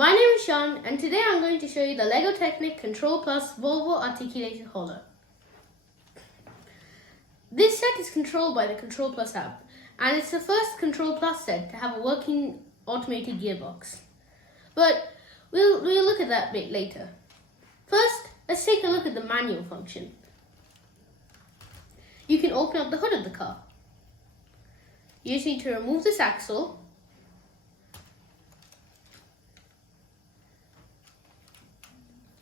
My name is Shaan, and today I'm going to show you the LEGO Technic Control Plus Volvo Articulated Hauler. This set is controlled by the Control Plus app, and it's the first Control Plus set to have a working automated gearbox. But we'll look at that bit later. First, let's take a look at the manual function. You can open up the hood of the car. You just need to remove this axle,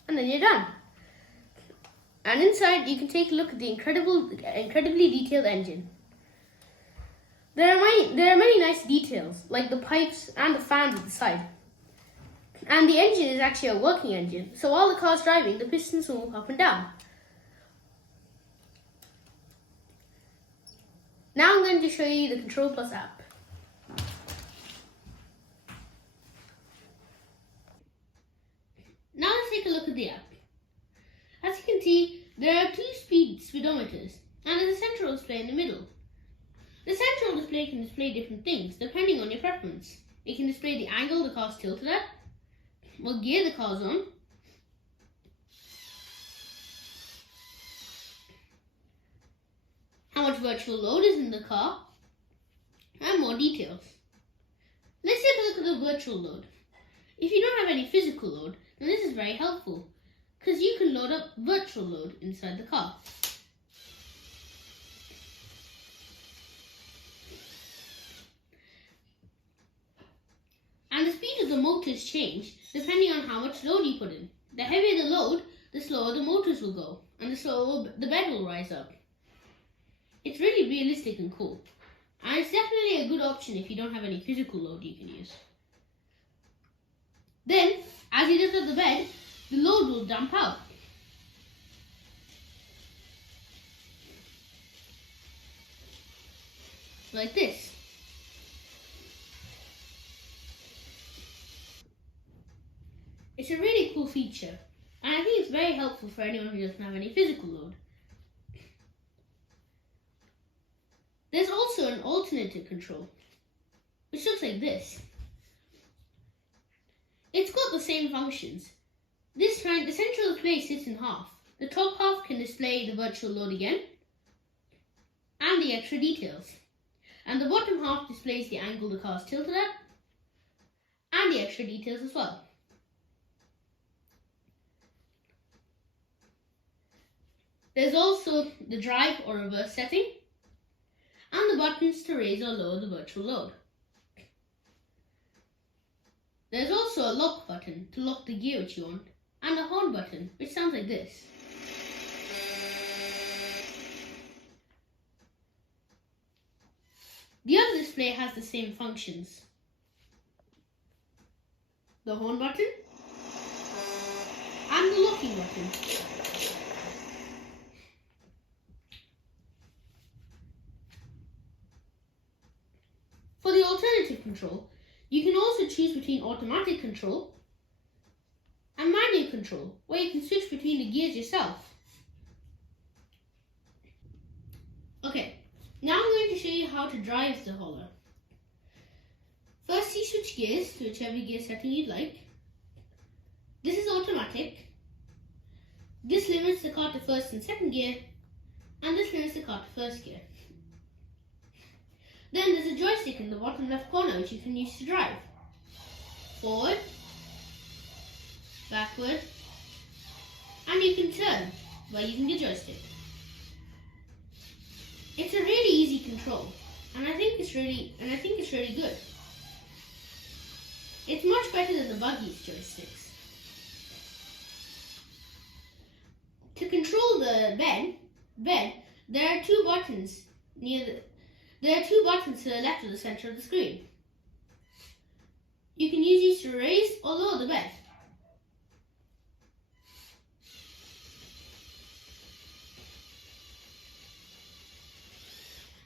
and then you're done. And inside, you can take a look at the incredibly detailed engine. There are many nice details, like the pipes and the fans at the side. And the engine is actually a working engine, so while the car's driving, the pistons will move up and down. Now I'm going to show you the Control Plus app. Now let's take a look at the app. As you can see, there are two speed speedometers and there's a central display in the middle. The central display can display different things depending on your preference. It can display the angle the car's tilted at, what gear the car's on, how much virtual load is in the car, and more details. Let's take a look at the virtual load. If you don't have any physical load, then this is very helpful because you can load up virtual load inside the car. And the speed of the motors change depending on how much load you put in. The heavier the load, the slower the motors will go, and the slower the bed will rise up. It's really realistic and cool, and it's definitely a good option if you don't have any physical load you can use. Then, as you lift up the bed, the load will dump out. Like this. It's a really cool feature, and I think it's very helpful for anyone who doesn't have any physical load. There's also an alternative control, which looks like this. It's got the same functions. This time, the central display sits in half. The top half can display the virtual load again, and the extra details. And the bottom half displays the angle the car is tilted at, and the extra details as well. There's also the drive or reverse setting, and the buttons to raise or lower the virtual load. There's also a lock button to lock the gear which you want, and a horn button which sounds like this. The other display has the same functions. The horn button and the locking button. For the alternative control, you can also choose between automatic control and manual control, where you can switch between the gears yourself. Okay, now I'm going to show you how to drive the hauler. First, you switch gears to whichever gear setting you'd like. This is automatic. This limits the car to first and second gear, and this limits the car to first gear. Then there's a joystick in the bottom left corner which you can use to drive. Forward, backward, and you can turn by using the joystick. It's a really easy control, and I think it's really good. It's much better than the buggy's joysticks. To control the bed, there are two buttons to the left of the center of the screen. You can use these to raise or lower the bed.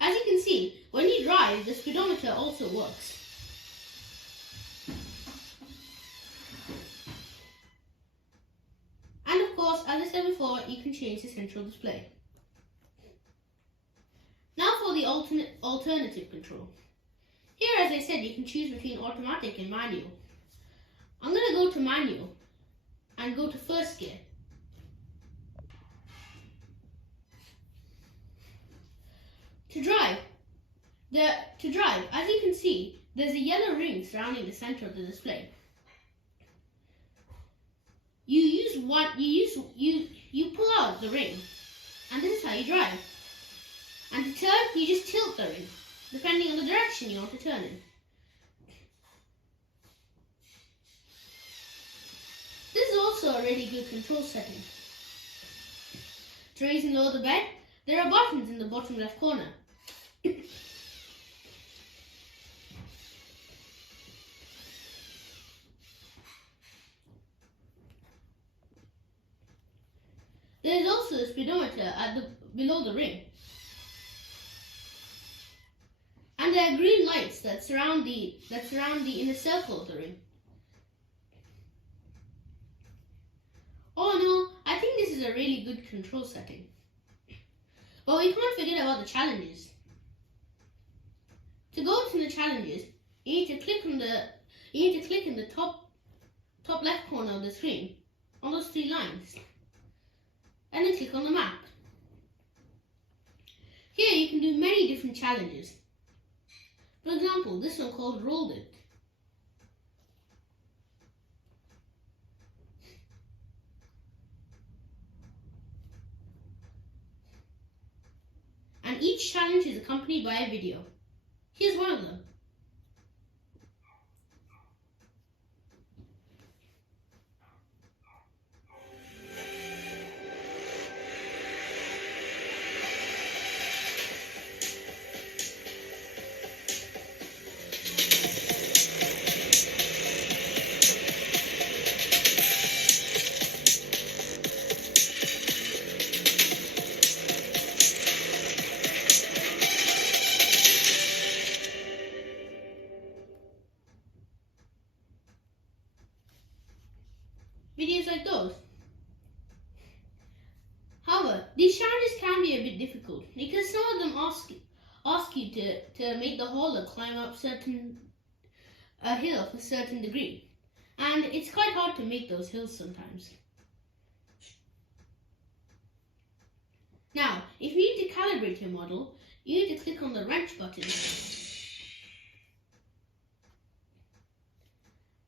As you can see, when you drive, the speedometer also works. And of course, as I said before, you can change the central display. Now for the alternative control. Here, as I said, you can choose between automatic and manual. I'm going to go to manual and go to first gear. To drive, as you can see, there's a yellow ring surrounding the center of the display. You pull out the ring, and this is how you drive. And to turn, you just tilt the ring, depending on the direction you want to turn in. This is also a really good control setting. To raise and lower the bed, there are buttons in the bottom left corner. There is also a speedometer below the ring. And there are green lights that surround the inner circle of the ring. All in all, I think this is a really good control setting. But we can't forget about the challenges. To go to the challenges, you need to click in the top left corner of the screen on those 3 lines, and then click on the map. Here you can do many different challenges. For example, this one called Rolled It. And each challenge is accompanied by a video. Here's one of them. Videos like those. However, these challenges can be a bit difficult because some of them ask you to make the hauler climb up a hill of a certain degree, and it's quite hard to make those hills sometimes. Now, if you need to calibrate your model, you need to click on the wrench button.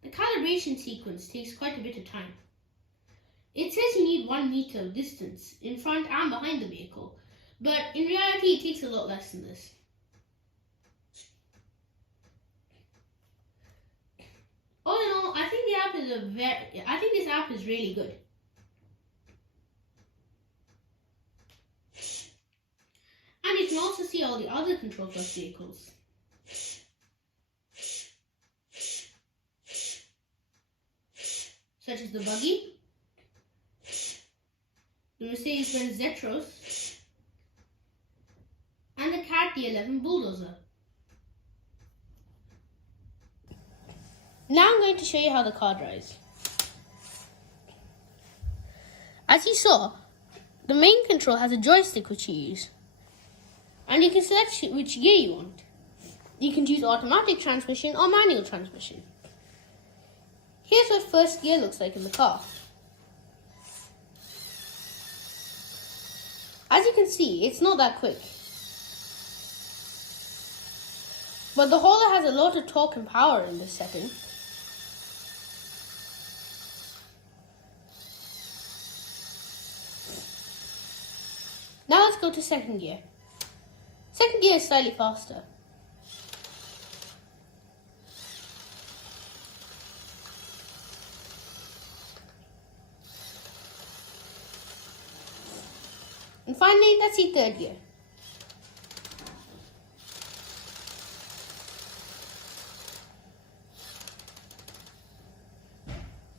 The calibration sequence takes quite a bit of time. It says you need 1 meter of distance in front and behind the vehicle, but in reality it takes a lot less than this. All in all, I think this app is really good. And you can also see all the other Control Plus vehicles. Such as the buggy, the Mercedes-Benz Zetros, and the Cat D11 bulldozer. Now I'm going to show you how the car drives. As you saw, the main control has a joystick which you use, and you can select which gear you want. You can choose automatic transmission or manual transmission. Here's what first gear looks like in the car. As you can see, it's not that quick. But the hauler has a lot of torque and power in this setting. Now let's go to second gear. Second gear is slightly faster. And finally, let's see third gear.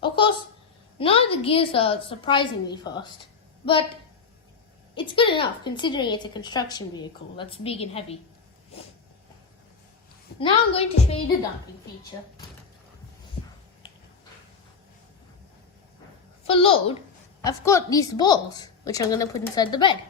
Of course, none of the gears are surprisingly fast, but it's good enough considering it's a construction vehicle that's big and heavy. Now I'm going to show you the damping feature. For load, I've got these balls, which I'm going to put inside the bed.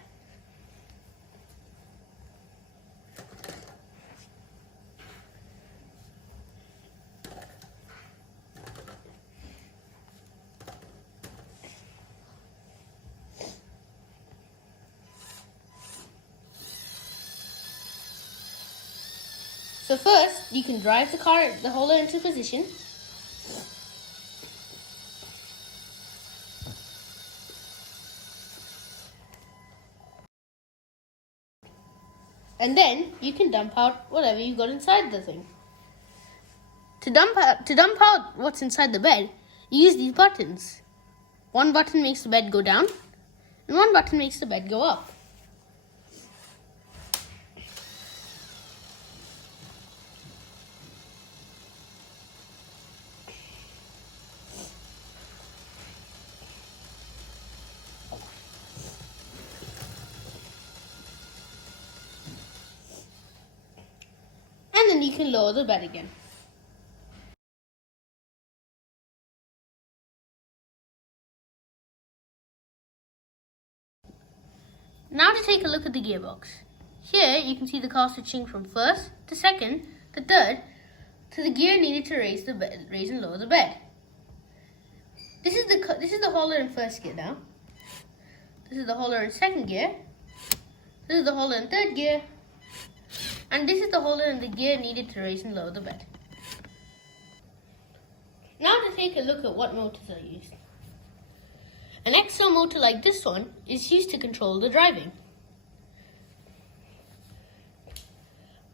So first, you can drive the holder into position. And then you can dump out whatever you got inside the thing. To dump out what's inside the bed, you use these buttons. One button makes the bed go down, and one button makes the bed go up. And then you can lower the bed again. Now to take a look at the gearbox. Here you can see the car switching from first to second to third to the gear needed to raise and lower the bed. This is the holder in first gear now. This is the holder in second gear. This is the holder in third gear. And this is the holder in the gear needed to raise and lower the bed. Now to take a look at what motors are used. An XL motor like this one is used to control the driving.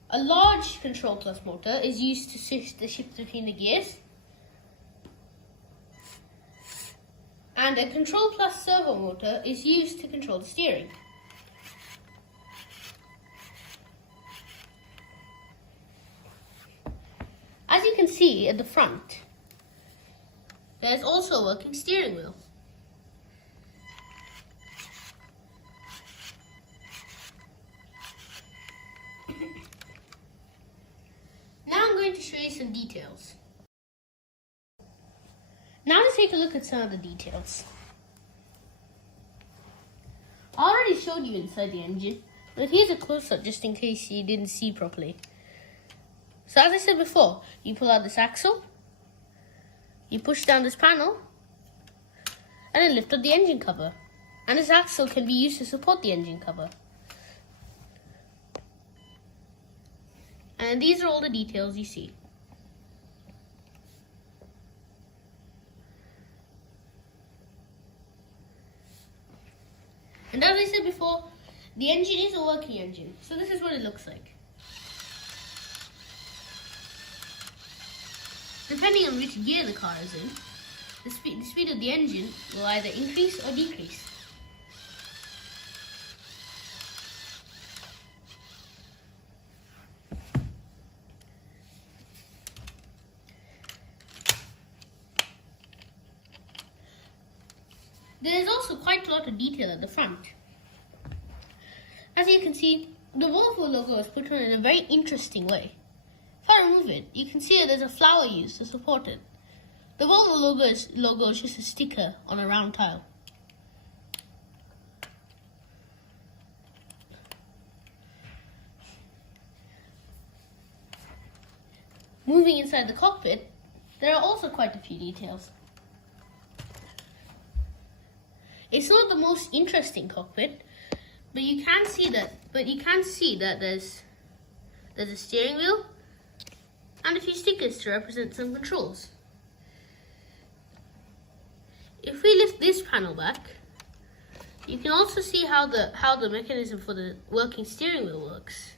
A large Control Plus motor is used to switch the shifts between the gears. And a Control Plus servo motor is used to control the steering. As you can see at the front, there is also a working steering wheel. Now I'm going to show you some details. Now to take a look at some of the details. I already showed you inside the engine, but here's a close-up just in case you didn't see properly. So as I said before, you pull out this axle, you push down this panel, and then lift up the engine cover. And this axle can be used to support the engine cover. And these are all the details you see. And as I said before, the engine is a working engine. So this is what it looks like. Depending on which gear the car is in, the speed of the engine will either increase or decrease. There is also quite a lot of detail at the front. As you can see, the Volvo logo is put on in a very interesting way. If I remove it, you can see that there's a flower used to support it. The Volvo logo is just a sticker on a round tile. Moving inside the cockpit, there are also quite a few details. It's not the most interesting cockpit, but you can see that there's a steering wheel and a few stickers to represent some controls. If we lift this panel back, you can also see how the mechanism for the working steering wheel works.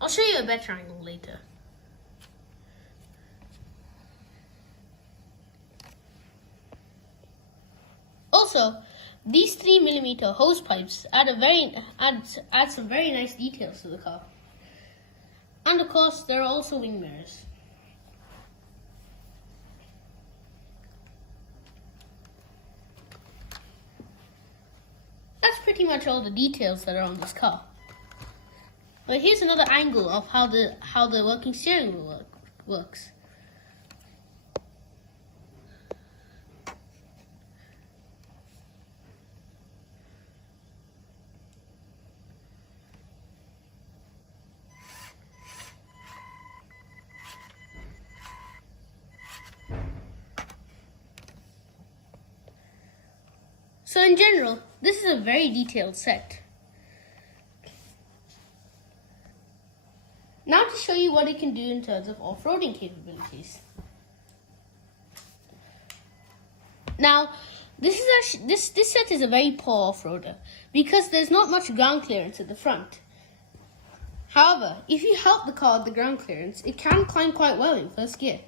I'll show you a better angle later. Also, these 3mm hose pipes add some very nice details to the car. And of course, there are also wing mirrors. That's pretty much all the details that are on this car. But here's another angle of how the working steering wheel works. So in general, this is a very detailed set. Now to show you what it can do in terms of off-roading capabilities. Now, this set is a very poor off-roader because there's not much ground clearance at the front. However, if you help the car with the ground clearance, it can climb quite well in first gear.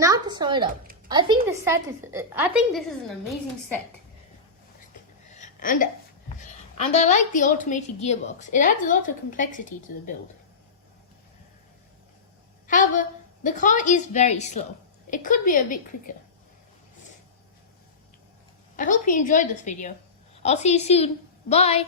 Now to sum it up, I think this is an amazing set, and I like the automated gearbox. It adds a lot of complexity to the build. However, the car is very slow. It could be a bit quicker. I hope you enjoyed this video. I'll see you soon. Bye.